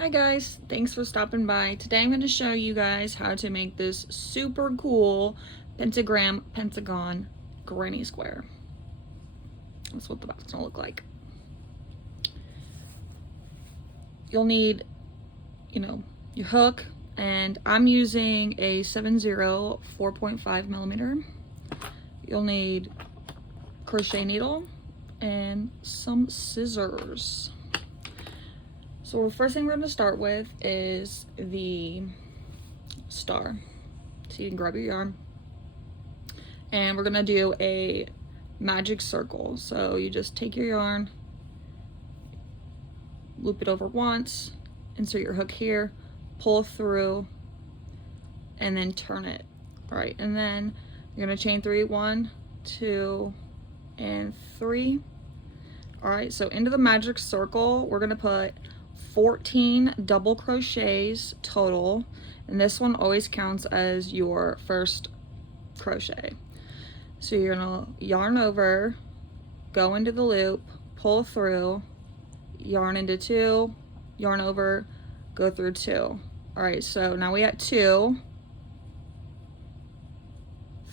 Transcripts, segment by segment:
Hi guys, thanks for stopping by. Today I'm going to show you guys how to make this super cool pentagram pentagon granny square. That's what the back's going to look like. You'll need, your hook, and I'm using a 7/0 4.5 millimeter. You'll need crochet needle and some scissors. So the first thing we're going to start with is the star. So you can grab your yarn, and we're going to do a magic circle. So you just take your yarn, loop it over once, insert your hook here, pull through, and then turn it. All right, and then you're going to chain 3, 1, 2, and 3. All right, so into the magic circle we're going to put 14 double crochets total, and this one always counts as your first crochet. So you're gonna yarn over, go into the loop, pull through, yarn into 2, yarn over, go through 2. All right, so now we got 2,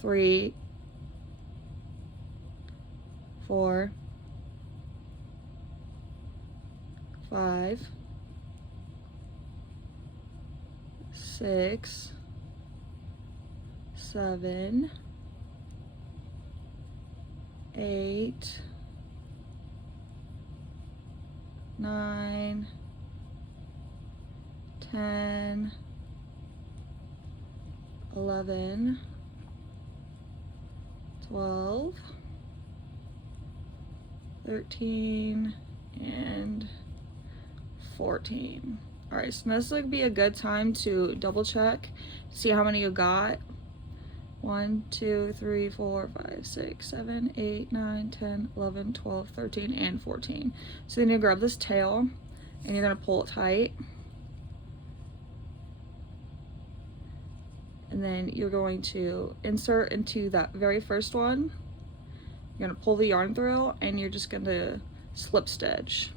3, 4, 5, 6, 7, 8, 9, 10, 11, 12, 13, and 14. All right, so this would be a good time to double check, see how many you got. 1, 2, 3, 4, 5, 6, 7, 8, 9, 10, 11, 12, 13, and 14. So then you grab this tail and you're gonna pull it tight. And then you're going to insert into that very first one. You're gonna pull the yarn through and you're just gonna slip stitch.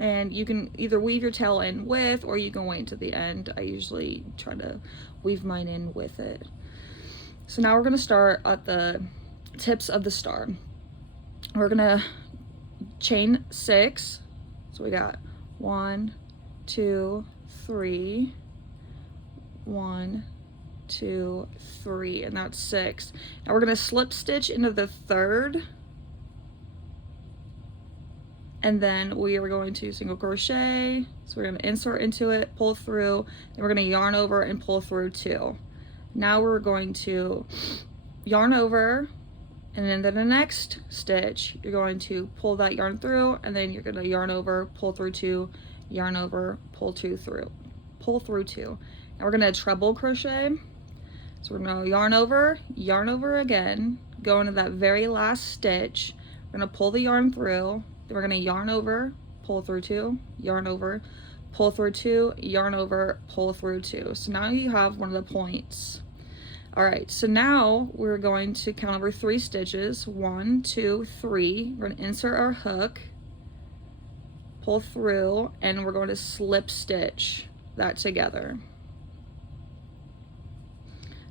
And you can either weave your tail in with, or you can wait to the end. I usually try to weave mine in with it. So now we're gonna start at the tips of the star. We're gonna chain 6. So we got 1, 2, 3, 1, 2, 3, and that's 6. Now we're gonna slip stitch into the third, and then we are going to single crochet. So we're going to insert into it, pull through, then we're going to yarn over and pull through 2. Now we're going to yarn over, and then the next stitch you're going to pull that yarn through, and then you're going to yarn over, pull through 2, yarn over, pull through 2. Now we're going to treble crochet. So we're going to yarn over again, go into that very last stitch. We're going to pull the yarn through. Then we're going to yarn over, pull through 2, yarn over, pull through 2, yarn over, pull through 2. So now you have one of the points. All right, so now we're going to count over 3 stitches. 1, 2, 3. We're going to insert our hook, pull through, and we're going to slip stitch that together.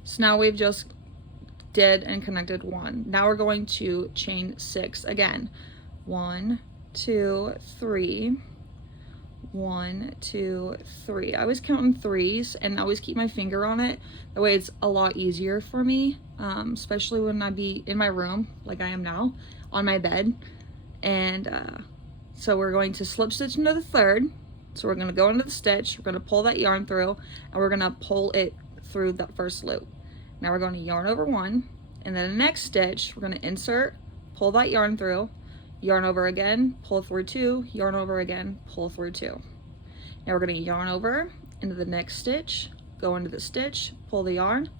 So now we've just did and connected 1. Now we're going to chain 6 again. 1, 2, 3, 1, 2, 3. I always count in 3s and always keep my finger on it. That way it's a lot easier for me, especially when I be in my room like I am now on my bed. And so we're going to slip stitch into the third. So we're going to go into the stitch, we're going to pull that yarn through, and we're going to pull it through that first loop. Now we're going to yarn over 1, and then the next stitch we're going to insert, pull that yarn through, yarn over again, pull through 2, yarn over again, pull through 2. Now we're going to yarn over into the next stitch, go into the stitch, pull the yarn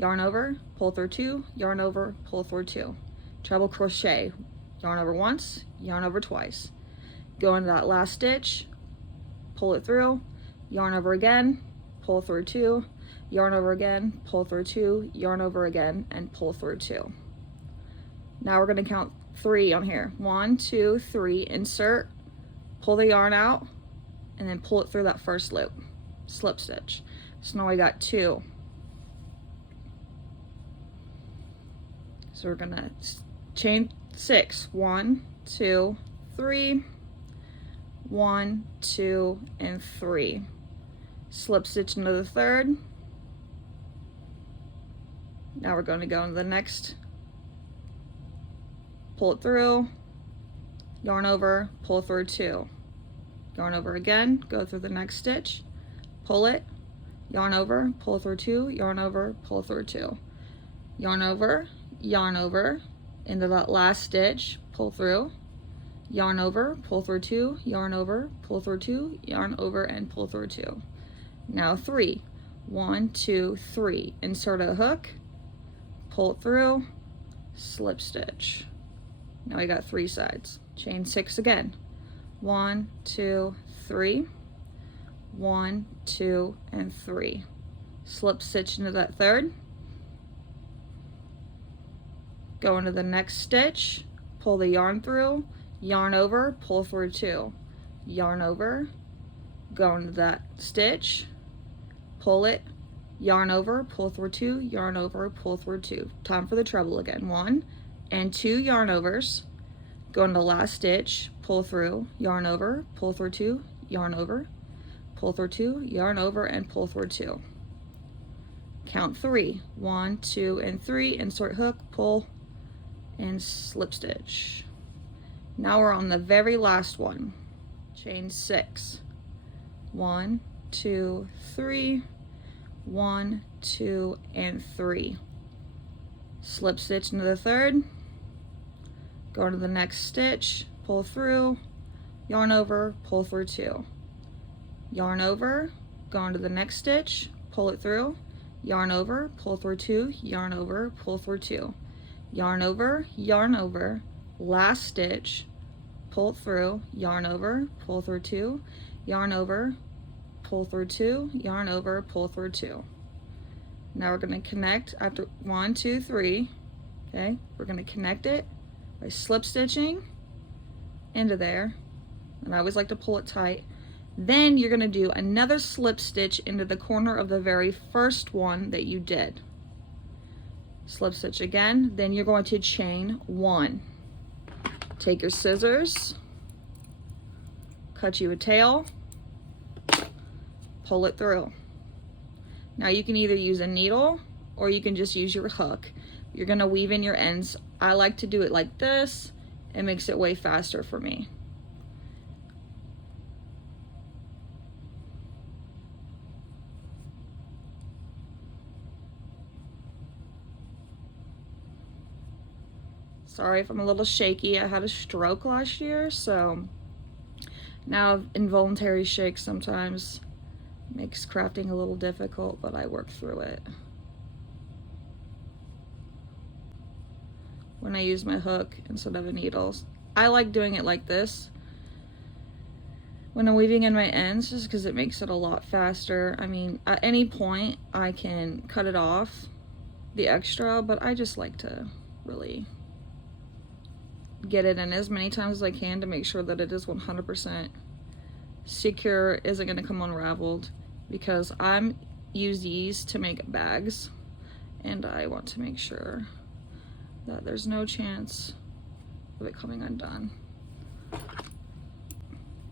over, pull through 2, yarn over, pull through 2. Treble crochet, yarn over once, yarn over twice. Go into that last stitch, pull it through, yarn over again, pull through 2, yarn over again, pull through 2, yarn over again, and pull through 2. Now we're going to count 3 on here. 1, 2, 3, insert, pull the yarn out, and then pull it through that first loop, slip stitch. So now I got 2. So we're gonna chain 6, 1, 2, 3, 1, 2, and 3. Slip stitch into the third. Now we're going to go into the next, pull it through, yarn over, pull through 2, yarn over again, go through the next stitch, pull it, yarn over, pull through 2, yarn over, pull through 2, yarn over, into that last stitch, pull through, yarn over, pull through 2, yarn over, pull through 2, yarn over, and pull through 2. Now 3, 1, 2, 3, insert a hook, pull it through, slip stitch. Now I got 3 sides. Chain 6 again. 1, 2, 3, 1, 2, and 3. Slip stitch into that third. Go into the next stitch, pull the yarn through, yarn over, pull through 2, yarn over, go into that stitch, pull it, yarn over, pull through 2, yarn over, pull through 2. Time for the treble again. 1 and 2 yarn overs, go into the last stitch, pull through, yarn over, pull through 2, yarn over, pull through 2, yarn over, and pull through 2. Count 3, 1, 2, and 3, insert hook, pull, and slip stitch. Now we're on the very last one. Chain 6. 1, 2, 3, 1, 2, and 3. Slip stitch into the third, go to the next stitch, pull through, yarn over, pull through 2, yarn over, go into the next stitch, pull it through, yarn over, pull through 2, yarn over, pull through 2, yarn over, last stitch, pull through, yarn over, pull through 2, yarn over, pull through 2, yarn over, pull through 2. Now we're going to connect after 1, 2, 3. Okay, we're going to connect it by slip stitching into there, and I always like to pull it tight. Then you're going to do another slip stitch into the corner of the very first one that you did. Slip stitch again, then you're going to chain 1. Take your scissors, cut you a tail, pull it through. Now you can either use a needle or you can just use your hook. You're gonna weave in your ends. I like to do it like this. It makes it way faster for me. Sorry if I'm a little shaky. I had a stroke last year, so now involuntary shakes sometimes makes crafting a little difficult, but I work through it. When I use my hook instead of a needle, I like doing it like this when I'm weaving in my ends, just because it makes it a lot faster. I mean, at any point I can cut it off, the extra, but I just like to really get it in as many times as I can to make sure that it is 100% secure, isn't going to come unraveled, because I'm use these to make bags and I want to make sure that there's no chance of it coming undone.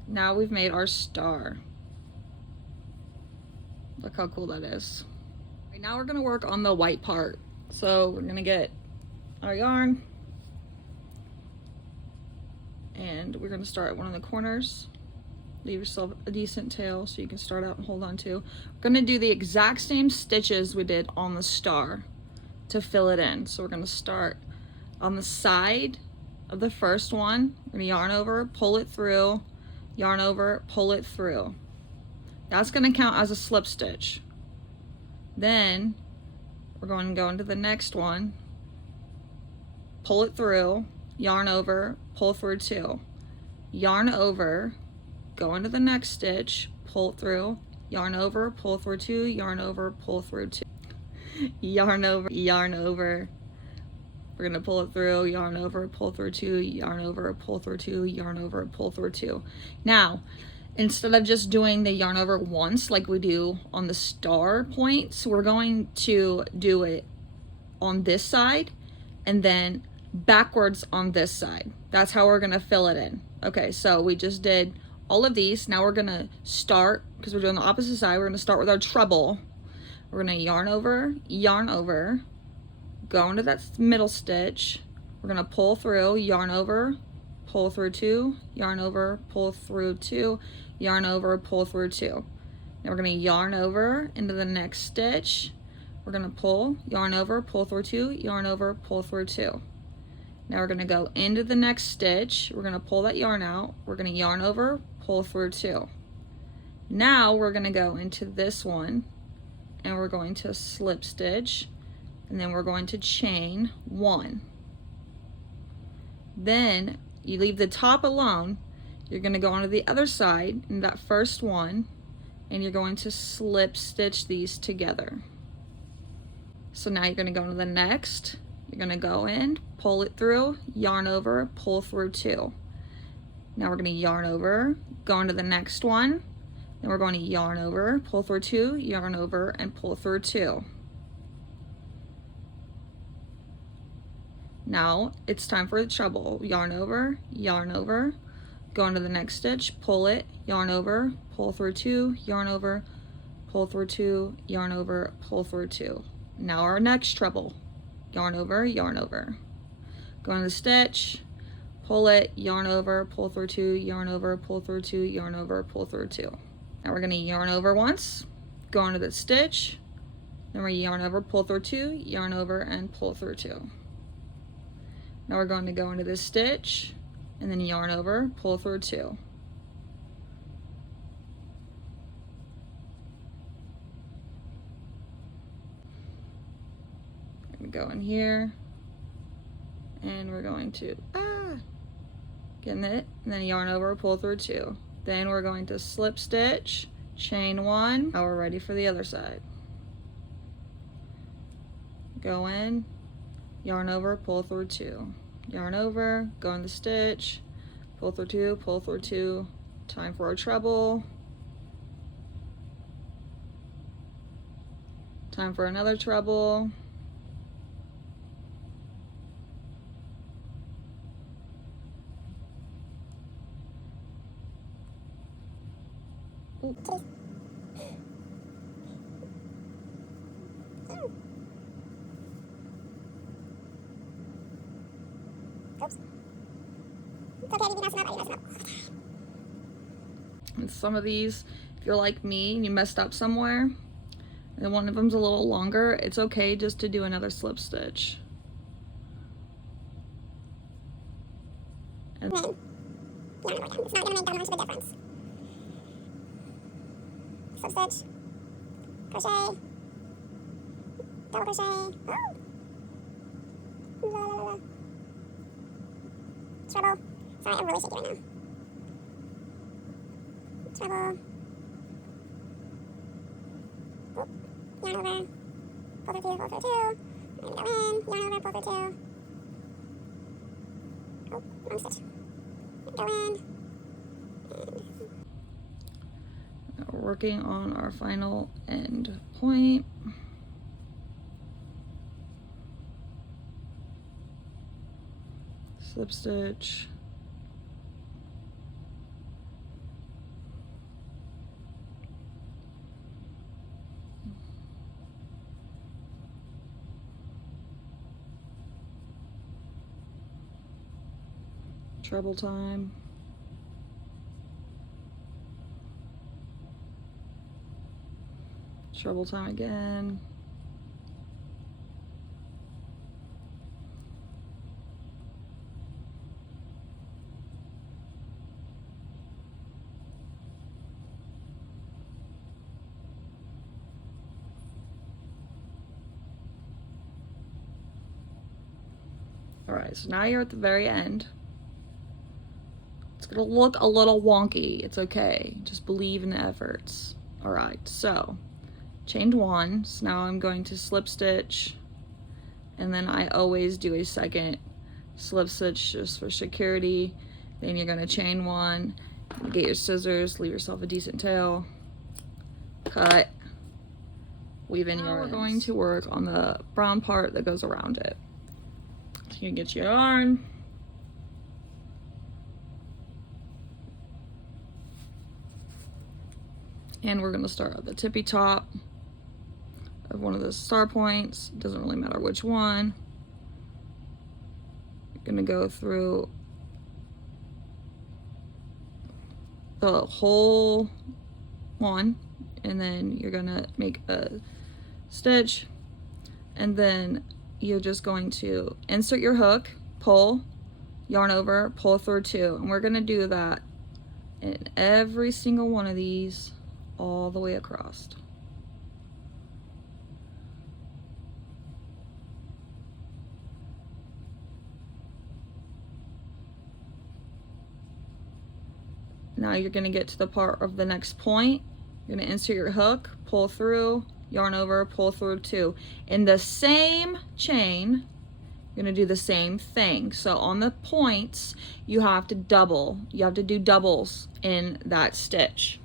Now we've made our star. Look how cool that is. Right, now we're going to work on the white part. So we're going to get our yarn and we're going to start at one of the corners. Leave yourself a decent tail so you can start out and hold on to. We're going to do the exact same stitches we did on the star to fill it in. So we're going to start on the side of the first one. We're going to yarn over, pull it through, yarn over, pull it through. That's going to count as a slip stitch. Then we're going to go into the next one, pull it through, yarn over, pull through 2, yarn over, go into the next stitch, pull through, yarn over, pull through 2, yarn over, pull through 2, yarn over, yarn over. We're gonna pull it through, yarn over, pull through 2, yarn over, pull through 2, yarn over, pull through 2. Now, instead of just doing the yarn over once like we do on the star points, we're going to do it on this side and then backwards on this side. That's how we're gonna fill it in. Okay, so we just did all of these. Now we're gonna start, because we're doing the opposite side, we're gonna start with our treble. We're gonna yarn over, go into that middle stitch. We're gonna pull through, yarn over, pull through two, yarn over, pull through two, yarn over, pull through two. Now we're gonna yarn over into the next stitch. We're gonna pull, yarn over, pull through two, yarn over, pull through two. Now we're gonna go into the next stitch. We're gonna pull that yarn out. We're gonna yarn over, pull through two. Now we're gonna go into this one and we're going to slip stitch, and then we're going to chain one. Then you leave the top alone. You're gonna go onto the other side in that first one, and you're going to slip stitch these together. So now you're gonna go into the next. You're gonna go in, pull it through, yarn over, pull through two. Now we're gonna yarn over, go into the next one. Then we're going to yarn over, pull through two, yarn over, and pull through two. Now it's time for the treble. Yarn over, go into the next stitch, pull it, yarn over, pull through two, yarn over, pull through two, yarn over, pull through two. Now our next treble. Yarn over, go into the stitch, pull it, yarn over, pull through two, yarn over, pull through two, yarn over, pull through two. Now we're gonna yarn over once, go into the stitch, then we're yarn over, pull through two, yarn over, and pull through two. Now we're going to go into this stitch, and then yarn over, pull through two. Go in here, and we're going to get in it, and then yarn over, pull through two. Then we're going to slip stitch, chain one. Now we're ready for the other side. Go in, yarn over, pull through two. Yarn over, go in the stitch, pull through two. Time for a treble. Time for another treble. Oops. It's okay if you mess it up, I mess it up. And some of these, if you're like me and you messed up somewhere, and one of them's a little longer, it's okay just to do another slip stitch. And then, it's not going to make that much of a difference. Slip stitch, crochet, double crochet, treble. Sorry, I'm really shaky right now. Treble. Oh, yarn over, pull through two. I'm gonna go in, yarn over, pull through two. Oh, wrong stitch. Go in. Now we're working on our final end point. Slip stitch. Treble time. Treble time again. All right, so now you're at the very end. It's gonna look a little wonky. It's okay. Just believe in the efforts. All right, so chained one. So now I'm going to slip stitch, and then I always do a second slip stitch just for security. Then you're gonna chain one, Get your scissors, leave yourself a decent tail, cut, weave in your. We're going to work on the brown part that goes around it. So you get your yarn. And we're gonna start at the tippy top of one of the star points. Doesn't really matter which one. You're gonna go through the whole one, and then you're gonna make a stitch, and then you're just going to insert your hook, pull, yarn over, pull through 2, and we're gonna do that in every single one of these all the way across. Now you're going to get to the part of the next point. You're going to insert your hook, pull through, yarn over, pull through 2. In the same chain, you're going to do the same thing. So on the points, you have to double. You have to do doubles in that stitch.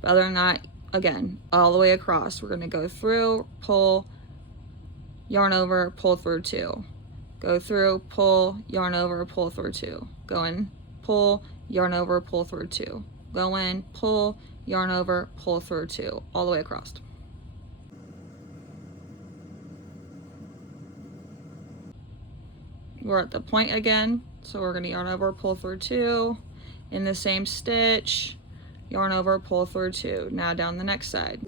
But other than that, again, all the way across, we're going to go through, pull, yarn over, pull through 2. Go through, pull, yarn over, pull through 2. Go in, pull, yarn over, pull through 2. Go in, pull, yarn over, pull through 2, all the way across. We're at the point again, so we're going to yarn over, pull through 2, in the same stitch, yarn over, pull through 2. Now down the next side.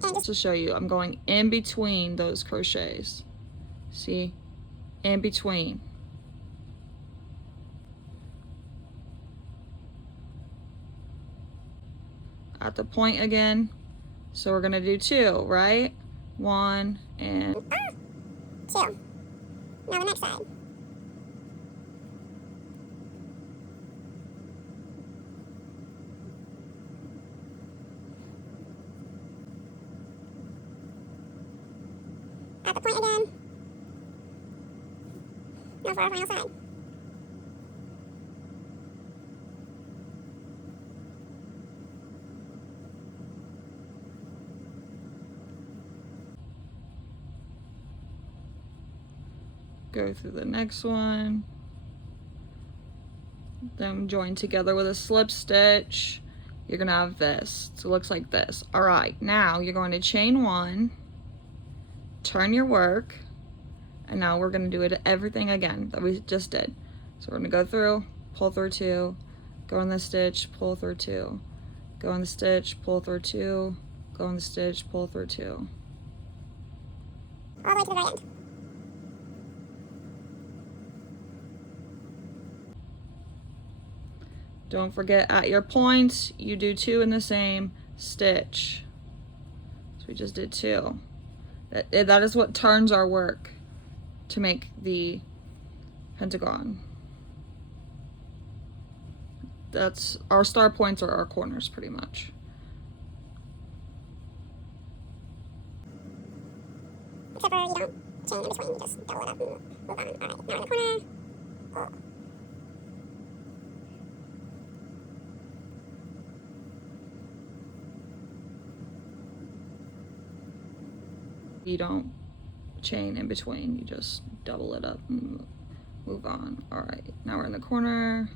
Just to show you, I'm going in between those crochets. See? In between. At the point again, so we're gonna do 2, right? 1 and 2. Now the next side. At the point again. Now for our final side. Go through the next one. Then join together with a slip stitch. You're gonna have this. So it looks like this. All right, now you're going to chain 1, turn your work, and now we're gonna do it everything again that we just did. So we're gonna go through, pull through 2, go in the stitch, pull through 2, go in the stitch, pull through 2, go in the stitch, pull through 2. All the way to the very end. Don't forget, at your points, you do 2 in the same stitch. So we just did 2. That is what turns our work to make the pentagon. That's our star points are our corners pretty much. Except for you don't chain in between, you just double it up and move on. Alright, now in the corner.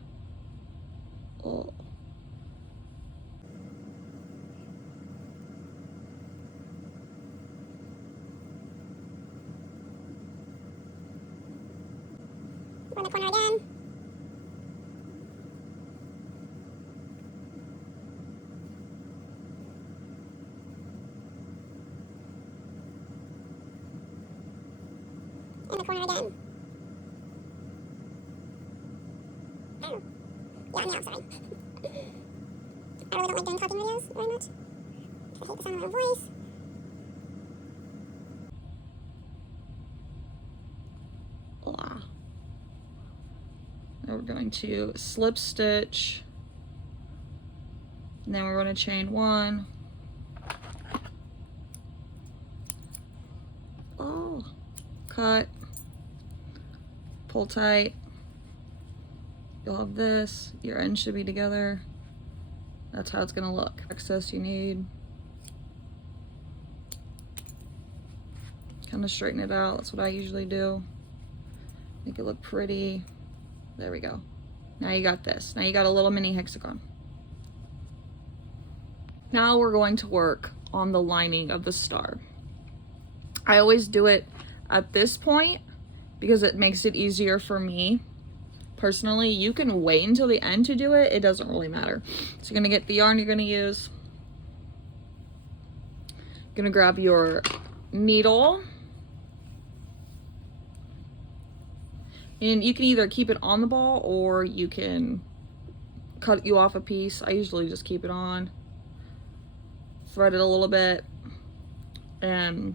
Oh. You don't chain in between, you just double it up and move on. All right, now we're in the corner. Oh. We're in the corner again. In the corner again. Oh. Yeah, now, sorry. I really don't like doing talking videos very much. I hate the sound of my own voice. Blah. Now we're going to slip stitch. And then we're going to chain 1. Oh. Cut. Pull tight, you'll have this, your ends should be together. That's how it's gonna look. Excess you need. Kind of straighten it out, that's what I usually do. Make it look pretty. There we go. Now you got this. Now you got a little mini hexagon. Now we're going to work on the lining of the star. I always do it at this point because it makes it easier for me. Personally, you can wait until the end to do it. It doesn't really matter. So you're gonna get the yarn you're gonna use. You're gonna grab your needle. And you can either keep it on the ball or you can cut you off a piece. I usually just keep it on. Thread it a little bit. And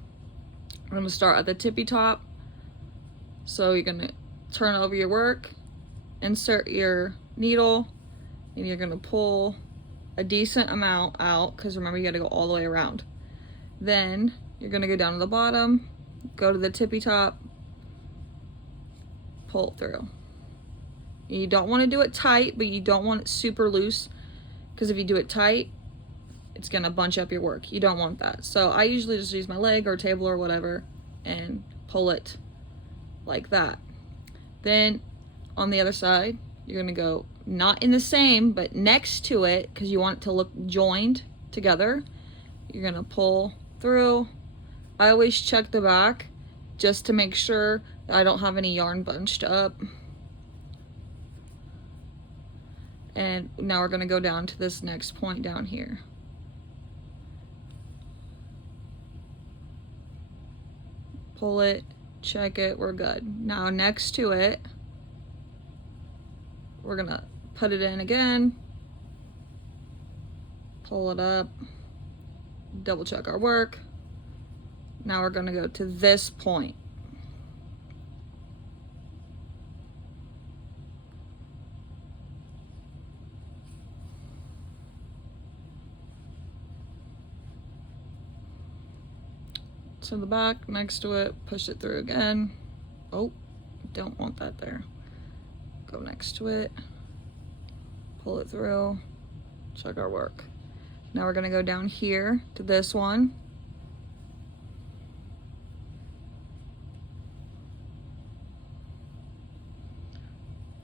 I'm gonna start at the tippy top. So you're gonna turn over your work, insert your needle, and you're gonna pull a decent amount out, because remember you gotta go all the way around. Then you're gonna go down to the bottom, go to the tippy top, pull it through. You don't want to do it tight, but you don't want it super loose, because if you do it tight, it's gonna bunch up your work. You don't want that. So I usually just use my leg or table or whatever and pull it like that. Then on the other side, you're gonna go not in the same, but next to it, because you want it to look joined together. You're gonna pull through. I always check the back just to make sure that I don't have any yarn bunched up. And now we're gonna go down to this next point down here. Pull it, check it, we're good. Now next to it, we're gonna put it in again, pull it up, double check our work. Now we're gonna go to this point. To the back, next to it, push it through again. Oh, don't want that there. Go next to it, pull it through, check our work. Now we're gonna go down here to this one.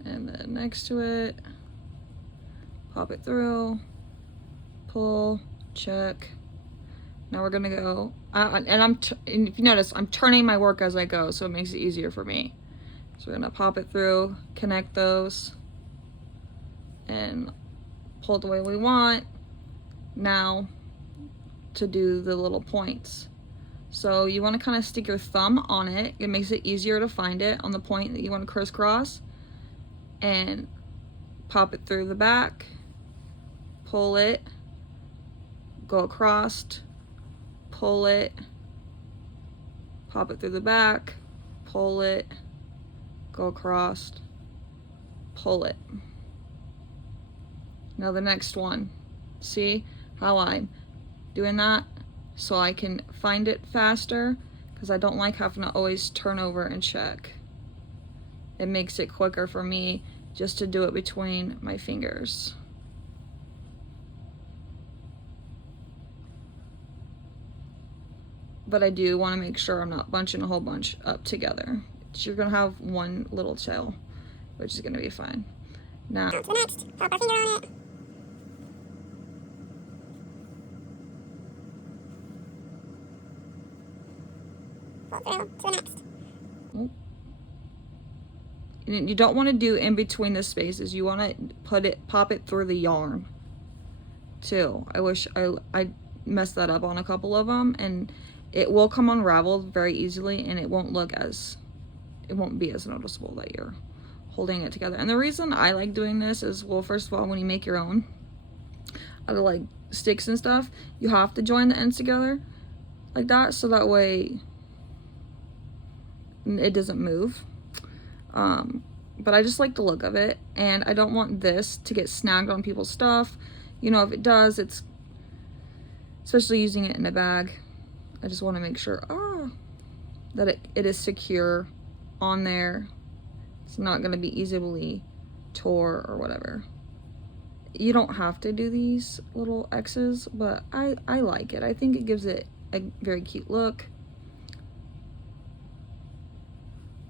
And then next to it, pop it through, pull, check. Now we're gonna go, and if you notice, I'm turning my work as I go, so it makes it easier for me. So we're gonna pop it through, connect those, and pull it the way we want. Now to do the little points. So you wanna kinda stick your thumb on it. It makes it easier to find it on the point that you wanna crisscross, and pop it through the back, pull it, go across, pull it, pop it through the back, pull it, go across, pull it. Now the next one. See how I'm doing that? So I can find it faster, because I don't like having to always turn over and check. It makes it quicker for me just to do it between my fingers. But I do want to make sure I'm not bunching a whole bunch up together. So you're going to have one little tail, which is going to be fine. Now, to the next, pop our finger on it. Pull through to the next. You don't want to do in between the spaces. You want to pop it through the yarn too. I wish I messed that up on a couple of them, and it will come unraveled very easily, and it won't be as noticeable that you're holding it together. And the reason I like doing this is, well, first of all, when you make your own out of like sticks and stuff, you have to join the ends together like that, so that way it doesn't move. But I just like the look of it, and I don't want this to get snagged on people's stuff. You know, if it does, it's, especially using it in a bag, I just want to make sure that it is secure on there. It's not going to be easily tore or whatever. You don't have to do these little X's, but I like it. I think it gives it a very cute look.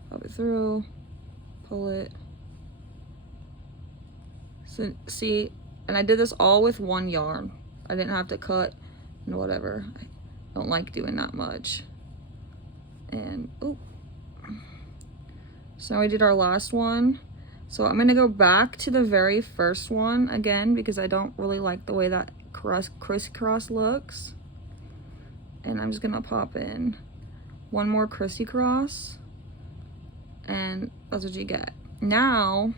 Pop it through, pull it. So see, and I did this all with one yarn. I didn't have to cut and whatever. I don't like doing that much. And oh, so now we did our last one. So I'm gonna go back to the very first one again because I don't really like the way that crisscross looks. And I'm just gonna pop in one more crisscross, and that's what you get. Now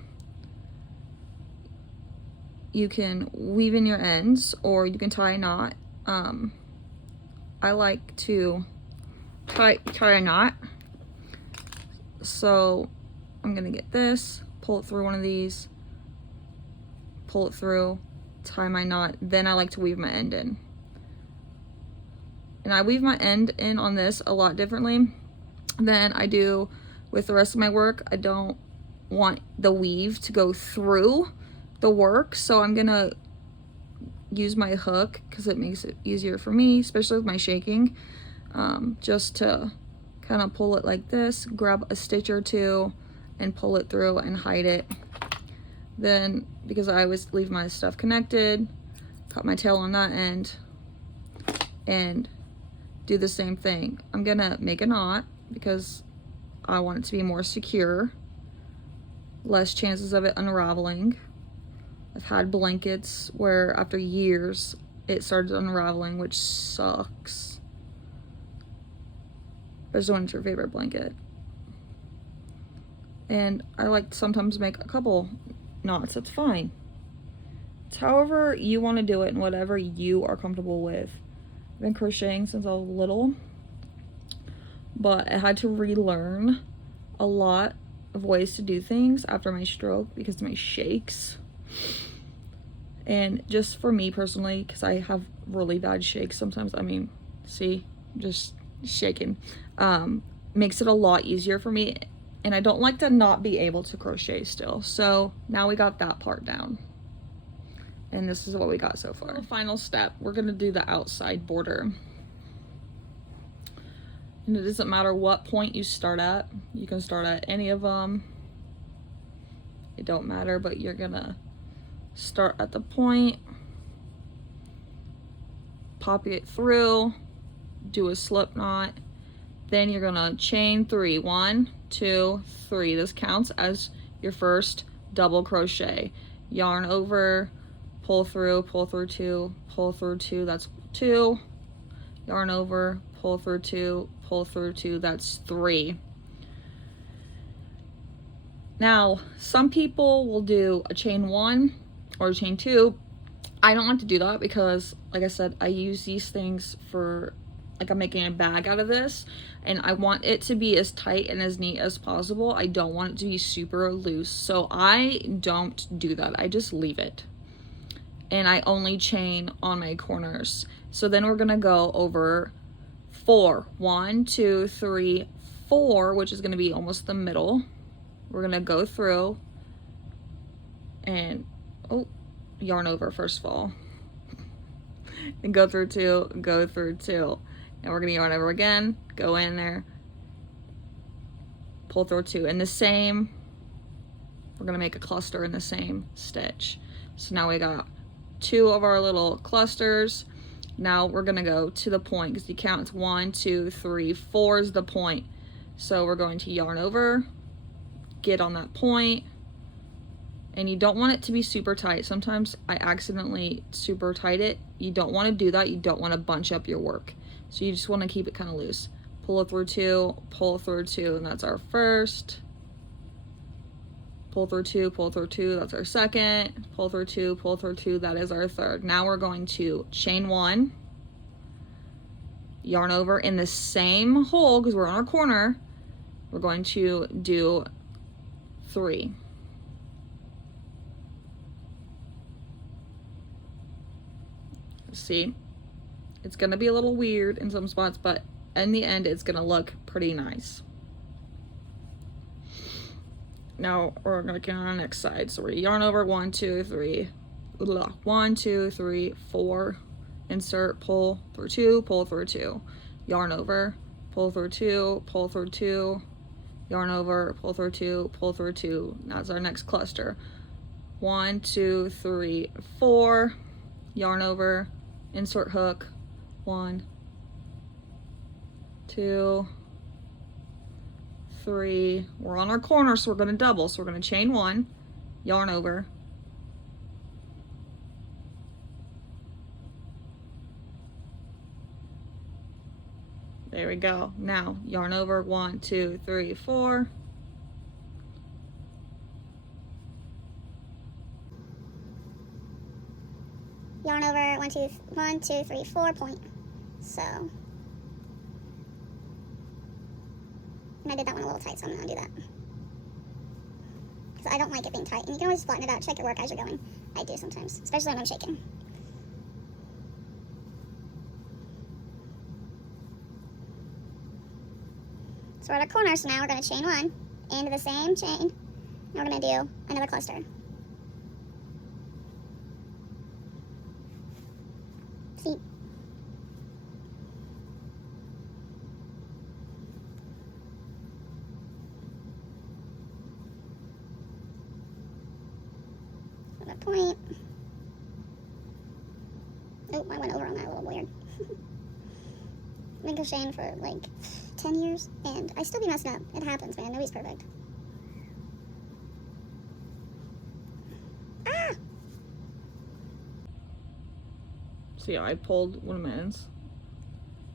you can weave in your ends or you can tie a knot. I like to tie a knot. So I'm gonna get this, pull it through one of these, pull it through, tie my knot, then I like to weave my end in. And I weave my end in on this a lot differently than I do with the rest of my work. I don't want the weave to go through the work, so I'm gonna use my hook because it makes it easier for me, especially with my shaking, just to kind of pull it like this, grab a stitch or two and pull it through and hide it. Then, because I always leave my stuff connected, cut my tail on that end and do the same thing. I'm gonna make a knot because I want it to be more secure, less chances of it unraveling. I've had blankets where after years it started unraveling, which sucks. Especially when it's your favorite blanket. And I like to sometimes make a couple knots. That's fine. It's however you want to do it and whatever you are comfortable with. I've been crocheting since I was little, but I had to relearn a lot of ways to do things after my stroke because of my shakes. And just for me personally, because I have really bad shakes sometimes, I mean, see, just shaking, makes it a lot easier for me. And I don't like to not be able to crochet still. So now we got that part down. And this is what we got so far. The final step, we're gonna do the outside border. And it doesn't matter what point you start at. You can start at any of them. It don't matter, but you're gonna start at the point, pop it through, do a slip knot, then you're gonna chain 3. 1, 2, 3. This counts as your first double crochet. Yarn over, pull through 2, pull through 2, that's 2. Yarn over, pull through 2, pull through 2, that's 3. Now, some people will do a chain 1 or a chain 2. I don't like to do that because, like I said, I use these things for, like, I'm making a bag out of this, and I want it to be as tight and as neat as possible. I don't want it to be super loose, so I don't do that. I just leave it, and I only chain on my corners. So then we're gonna go over 4. 1, 2, 3, 4, which is gonna be almost the middle. We're gonna go through and yarn over first of all, and go through 2, go through 2, and we're gonna yarn over again, go in there, pull through 2, and the same, we're gonna make a cluster in the same stitch. So now we got 2 of our little clusters. Now we're gonna go to the point because you count, it's 1, 2, 3, 4 is the point. So we're going to yarn over, get on that point, and you don't want it to be super tight. Sometimes I accidentally super tight it. You don't want to do that. You don't want to bunch up your work. So you just want to keep it kind of loose. Pull it through 2, pull through 2, and that's our first. Pull through 2, pull through 2, that's our second. Pull through 2, pull through 2, that is our third. Now we're going to chain 1, yarn over in the same hole because we're on our corner. We're going to do 3. See, it's gonna be a little weird in some spots, but in the end it's gonna look pretty nice. now we're gonna get on the next side. So we're yarn over 1, 2, 3, 1, 2, 3, 4, insert, pull through 2, pull through 2, yarn over, pull through 2, pull through 2, yarn over, pull through 2, pull through 2. That's our next cluster. 1, 2, 3, 4, yarn over, insert hook, 1, 2, 3. We're on our corner, so we're going to double. So we're going to chain 1, yarn over, there we go. Now yarn over, 1, 2, 3, 4. Yarn over 1, 2, 3, 4 point. So, and I did that one a little tight, so I'm gonna undo that. Because I don't like it being tight, and you can always flatten it out, check your work as you're going. I do sometimes, especially when I'm shaking. So we're at our corner, so now we're gonna chain 1 into the same chain, and we're gonna do another cluster. See? Another point. Oh, I went over on that a little weird. I've been crocheting for like 10 years, and I still be messing up. It happens, man. Nobody's perfect. Ah! So yeah, I pulled one of men's.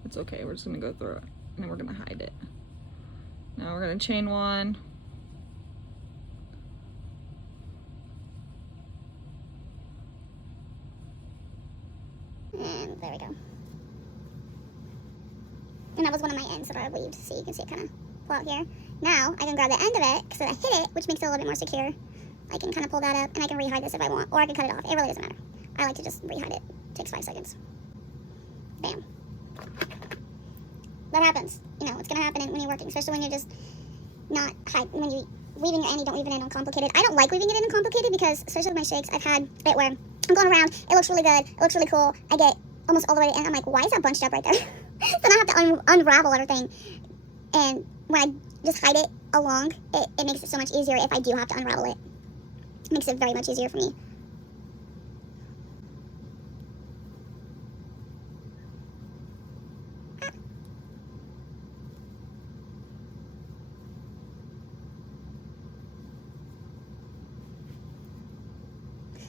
It's okay, we're just gonna go through it, and then we're gonna hide it. Now we're gonna chain 1. And there we go. And that was one of my ends that I weaved, so you can see it kind of pull out here. Now I can grab the end of it, so that I hit it, which makes it a little bit more secure. I can kind of pull that up, and I can rehide this if I want, or I can cut it off. It really doesn't matter. I like to just rehide it. It takes 5 seconds. Bam. That happens. You know, it's going to happen when you're working, especially when you're just not when you weaving your end, you don't weave it in uncomplicated. I don't like weaving it in uncomplicated because, especially with my shakes, I've had it where I'm going around, it looks really good, it looks really cool, I get almost all the way to the end, I'm like, why is that bunched up right there? Then I have to unravel everything, and when I just hide it along, it makes it so much easier if I do have to unravel it. It makes it very much easier for me.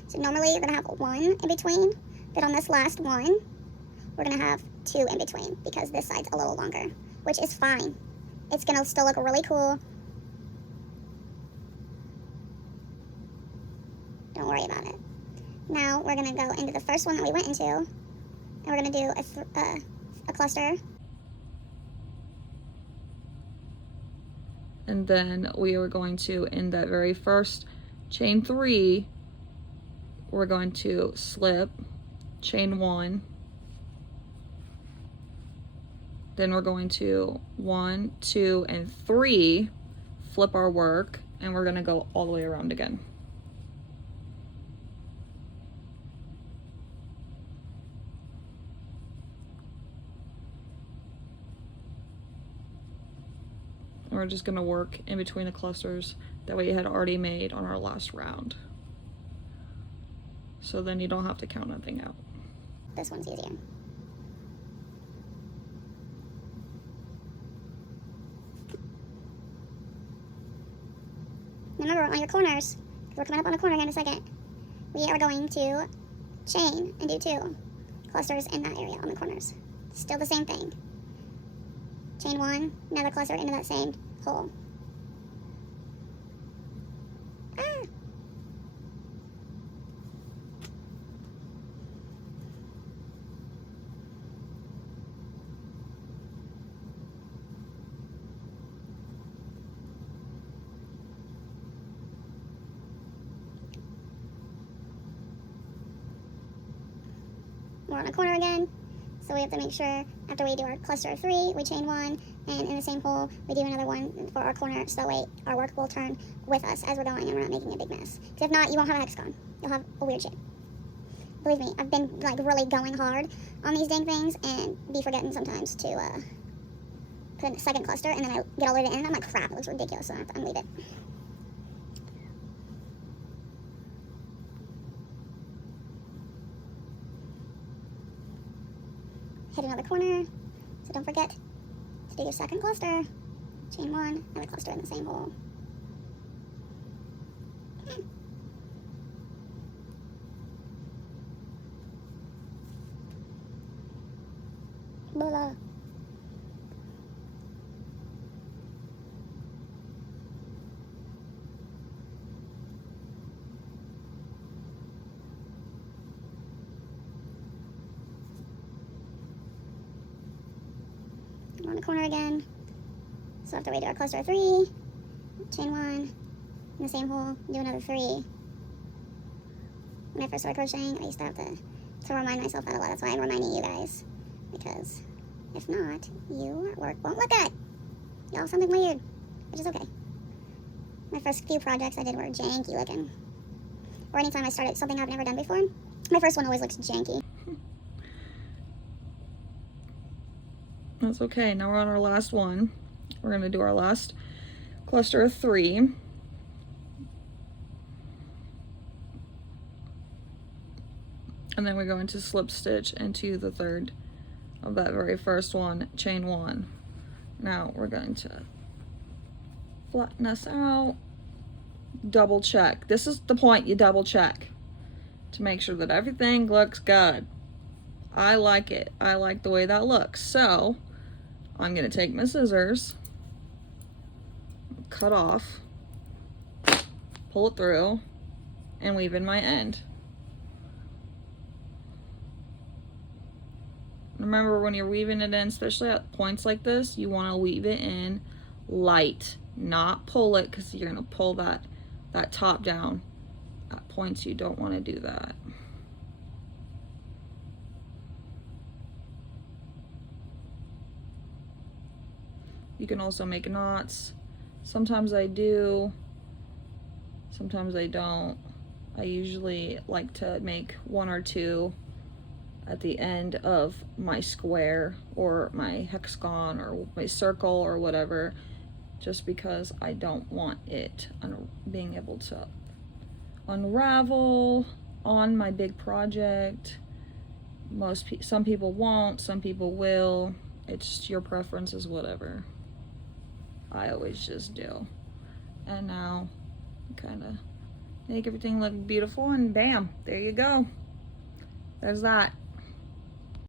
So normally you're gonna have 1 in between, but on this last one, we're gonna have 2 in between because this side's a little longer, which is fine. It's gonna still look really cool. Don't worry about it. Now we're gonna go into the first one that we went into, and we're gonna do a cluster. And then we are going to, in that very first chain 3, we're going to slip, chain 1, then we're going to 1, 2, and 3 flip our work, and we're going to go all the way around again. And we're just going to work in between the clusters that we had already made on our last round. So then you don't have to count anything out. This one's easier. Remember, on your corners, because we're coming up on a corner here in a second, we are going to chain and do 2 clusters in that area on the corners. Still the same thing. Chain 1, another cluster into that same hole. Ah! We're on a corner again, so we have to make sure after we do our cluster of 3, we chain 1, and in the same hole we do another one for our corner, so that way our work will turn with us as we're going and we're not making a big mess. Because if not, you won't have a hexagon. You'll have a weird shape. Believe me, I've been like really going hard on these dang things and be forgetting sometimes to put a second cluster, and then I get all the way to the end and I'm like, crap, it looks ridiculous, so I have to unleave it. Hit another corner, so don't forget to do your second cluster. Chain one, another cluster in the same hole. Voila. On the corner again, so after we do our cluster of 3, chain 1 in the same hole, do another 3. When I first started crocheting, I used to have to remind myself that a lot. That's why I'm reminding you guys, because if not, you at work won't look at it. Y'all, something weird, which is okay. My first few projects I did were janky looking, or anytime I started something I've never done before, my first one always looks janky. That's okay. Now we're on our last one. We're going to do our last cluster of 3. And then we're going to slip stitch into the third of that very first one, chain 1. Now we're going to flatten this out, double check. This is the point, you double check to make sure that everything looks good. I like it. I like the way that looks. So I'm going to take my scissors, cut off, pull it through, and weave in my end. Remember, when you're weaving it in, especially at points like this, you want to weave it in light, not pull it, because you're going to pull that top down. At points, you don't want to do that. You can also make knots. Sometimes I do, sometimes I don't. I usually like to make 1 or 2 at the end of my square or my hexagon or my circle or whatever, just because I don't want it being able to unravel on my big project. Some people won't, some people will. It's your preferences, whatever. I always just do. And now kind of make everything look beautiful, and bam, there you go. There's that.